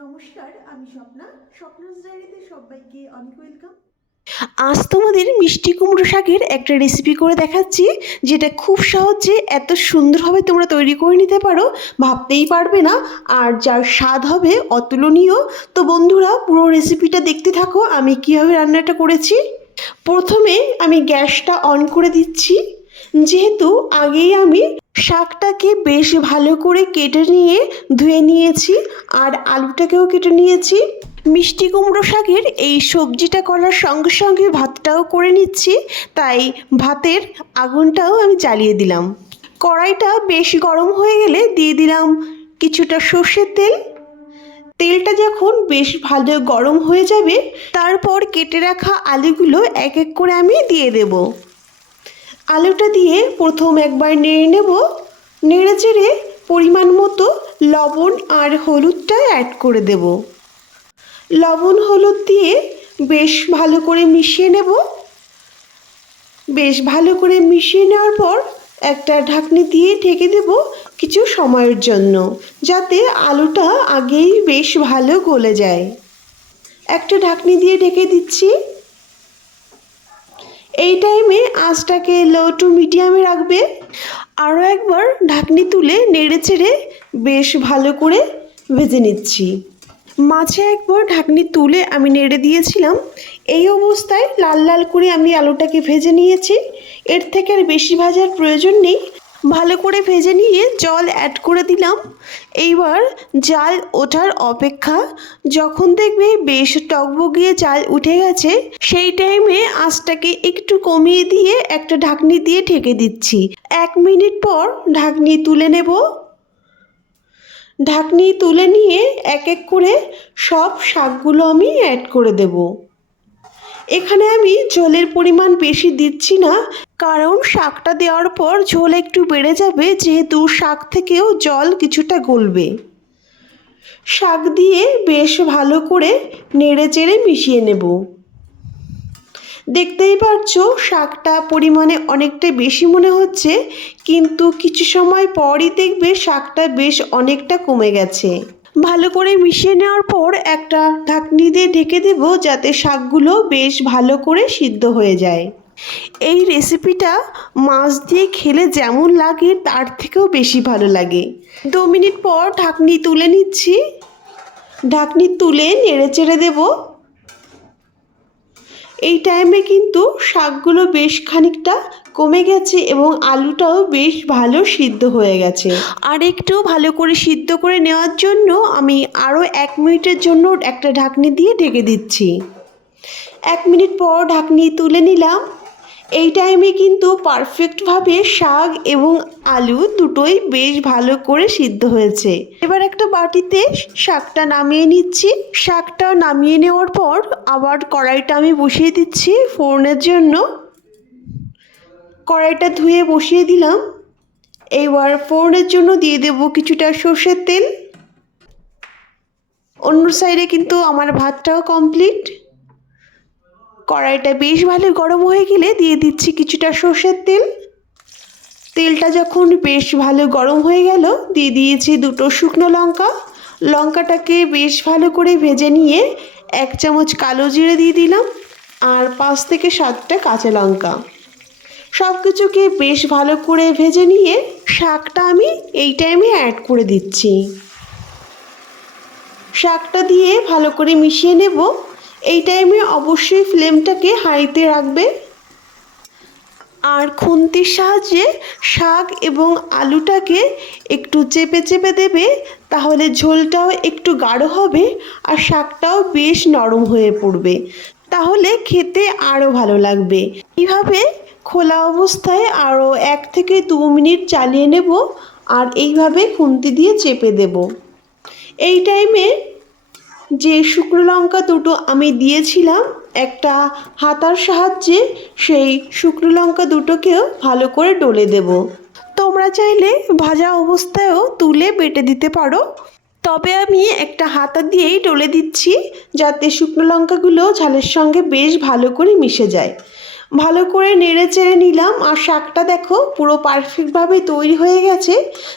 নমস্কার, আমি স্বপ্না। স্বপ্নাস ডায়েরিতে সবাইকে অনেক ওয়েলকাম। আজ তোমাদের মিষ্টি কুমড়ো শাকের একটা রেসিপি করে দেখাচ্ছি, যেটা খুব সহজে এত সুন্দরভাবে তোমরা তৈরি করে নিতে পারো, ভাবতেই পারবে না, আর যার স্বাদ হবে অতুলনীয়। তো বন্ধুরা, পুরো রেসিপিটা দেখতে থাকো, আমি কীভাবে রান্নাটা করেছি। প্রথমে আমি গ্যাসটা অন করে দিচ্ছি। যেহেতু আগেই আমি শাকটাকে বেশ ভালো করে কেটে নিয়ে ধুয়ে নিয়েছি, আর আলুটাকেও কেটে নিয়েছি। মিষ্টি কুমড়ো শাকের এই সবজিটা করার সঙ্গে সঙ্গে ভাতটাও করে নিচ্ছি, তাই ভাতের আগুনটাও আমি জ্বালিয়ে দিলাম। কড়াইটা বেশ গরম হয়ে গেলে দিয়ে দিলাম কিছুটা সর্ষের তেল। তেলটা যখন বেশ ভালো গরম হয়ে যাবে, তারপর কেটে রাখা আলুগুলো এক এক করে আমি দিয়ে দেব। আলুটা দিয়ে প্রথম একবার নেড়ে নেব। নেড়ে চেড়ে পরিমাণ মতো লবণ আর হলুদটা অ্যাড করে দেব। লবণ হলুদ দিয়ে বেশ ভালো করে মিশিয়ে নেব। বেশ ভালো করে মিশিয়ে নেওয়ার পর একটা ঢাকনি দিয়ে ঢেকে দেব কিছু সময়ের জন্য, যাতে আলুটা আগেই বেশ ভালো গলে যায়। একটা ঢাকনি দিয়ে ঢেকে দিচ্ছি। এই টাইমে আঁচটাকে লো টু মিডিয়ামে রাখবে। আরও একবার ঢাকনি তুলে নেড়ে চেড়ে বেশ ভালো করে ভেজে নিচ্ছি। মাঝে একবার ঢাকনি তুলে আমি নেড়ে দিয়েছিলাম। এই অবস্থায় লাল লাল করে আমি আলুটাকে ভেজে নিয়েছি। এর থেকে আর বেশি ভাজার প্রয়োজন নেই। ভালো করে ভেজে নিয়ে জল অ্যাড করে দিলাম। এইবার জাল ওঠার অপেক্ষা, যখন দেখবে বেশ টকবগিয়ে জাল উঠে গেছে, সেই টাইমে আঁচটাকে একটু কমিয়ে দিয়ে একটা ঢাকনি দিয়ে ঢেকে দিচ্ছি। এক মিনিট পর ঢাকনি তুলে নেব। ঢাকনি তুলে নিয়ে এক এক করে সব শাকগুলো আমি অ্যাড করে দেব। এখানে আমি জলের পরিমাণ বেশি দিচ্ছি না কারণ শাকটা দেওয়ার পর ঝোল একটু বেড়ে যাবে, যেহেতু শাক থেকেও জল কিছুটা গলবে। শাক দিয়ে বেশ ভালো করে নেড়ে চেড়ে মিশিয়ে নেব। দেখতেই পাচ্ছ শাকটা পরিমাণে অনেকটা বেশি মনে হচ্ছে, কিন্তু কিছু সময় পরই দেখবে শাকটা বেশ অনেকটা কমে গেছে। ভালো করে মিশিয়ে নেওয়ার পর একটা ঢাকনি দিয়ে ঢেকে দেব, যাতে শাকগুলো বেশ ভালো করে সিদ্ধ হয়ে যায়। এই রেসিপিটা মাছ দিয়ে খেলে যেমন লাগে, তার থেকেও বেশি ভালো লাগে। দু মিনিট পর ঢাকনি তুলে নিচ্ছি। ঢাকনি তুলে নেড়ে চেড়ে দেবো। এই টাইমে কিন্তু শাকগুলো বেশ খানিকটা কমে গেছে এবং আলুটাও বেশ ভালো সিদ্ধ হয়ে গেছে। আর একটু ভালো করে সিদ্ধ করে নেওয়ার জন্য আমি আরও এক মিনিটের জন্য একটা ঢাকনি দিয়ে ঢেকে দিচ্ছি। এক মিনিট পর ঢাকনি তুলে নিলাম। এই টাইমে কিন্তু পারফেক্টভাবে শাক এবং আলু দুটোই বেশ ভালো করে সিদ্ধ হয়েছে। এবার একটা বাটিতে শাকটা নামিয়ে নিচ্ছি। শাকটা নামিয়ে নেওয়ার পর আবার কড়াইটা আমি বসিয়ে দিচ্ছি ফোড়নের জন্য। কড়াইটা ধুয়ে বসিয়ে দিলাম। এইবার ফোড়নের জন্য দিয়ে দেব কিছুটা সর্ষের তেল। অন্য সাইডে কিন্তু আমার ভাতটাও কমপ্লিট কড়াইটা বেশ ভালো গরম হয়ে গেলে দিয়ে দিচ্ছি কিছুটা সর্ষের তেল। তেলটা যখন বেশ ভালো গরম হয়ে গেল, দিয়ে দিয়েছি দুটো শুকনো লঙ্কা। লঙ্কাটাকে বেশ ভালো করে ভেজে নিয়ে এক চামচ কালো জিরে দিয়ে দিলাম আর পাঁচ থেকে সাতটা কাঁচা লঙ্কা। সব কিছুকে বেশ ভালো করে ভেজে নিয়ে শাকটা আমি এই টাইমে অ্যাড করে দিচ্ছি। শাকটা দিয়ে ভালো করে মিশিয়ে নেব। এই টাইমে অবশ্যই ফ্লেমটাকে হাইতে রাখবে। আর খুন্তির সাহায্যে শাক এবং আলুটাকে একটু চেপে চেপে দেবে, তাহলে ঝোলটাও একটু গাঢ় হবে আর শাকটাও বেশ নরম হয়ে পড়বে। তাহলে খেতে আরও ভালো লাগবে। এইভাবে খোলা অবস্থায় আরও এক থেকে দু মিনিট চালিয়ে নেব আর এইভাবে খুন্তি দিয়ে চেপে দেব। এই টাইমে যে শুকনো লঙ্কা দুটো আমি দিয়েছিলাম, একটা হাতার সাহায্যে সেই শুকনো লঙ্কা দুটোকেও ভালো করে ডলে দেব। তোমরা চাইলে ভাজা অবস্থায়ও তুলে বেটে দিতে পারো। তবে আমি একটা হাতা দিয়েই ডলে দিচ্ছি, যাতে শুকনো লঙ্কাগুলো ঝালের সঙ্গে বেশ ভালো করে মিশে যায়। ভালো করে নেড়ে চেড়ে নিলাম, আর শাকটা দেখো পুরো পারফেক্টভাবে তৈরি হয়ে গেছে।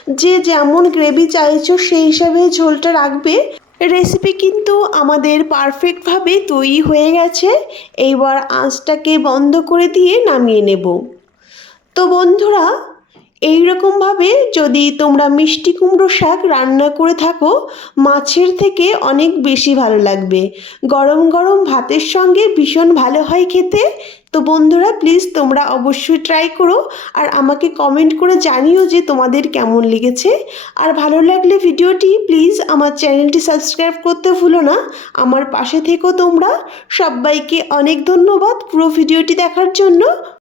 যে যেমন গ্রেভি চাইছো সেই হিসাবে ঝোলটা রাখবে। রেসিপি কিন্তু আমাদের পারফেক্টভাবে তৈরি হয়ে গেছে। এইবার আঁচটাকে বন্ধ করে দিয়ে নামিয়ে নেব। তো বন্ধুরা এই রকমভাবে যদি তোমরা মিষ্টি কুমড়ো শাক রান্না করে থাকো, মাছের থেকে অনেক বেশি ভালো লাগবে। গরম গরম ভাতের সঙ্গে ভীষণ ভালো হয় খেতে। তো বন্ধুরা প্লিজ তোমরা অবশ্যই ট্রাই করো আর আমাকে কমেন্ট করে জানিও যে তোমাদের কেমন লেগেছে। আর ভালো লাগলে ভিডিওটি প্লিজ আমার চ্যানেলটি সাবস্ক্রাইব করতে ভুলো না। আমার পাশে থেকো তোমরা। সবাইকে অনেক ধন্যবাদ পুরো ভিডিওটি দেখার জন্য।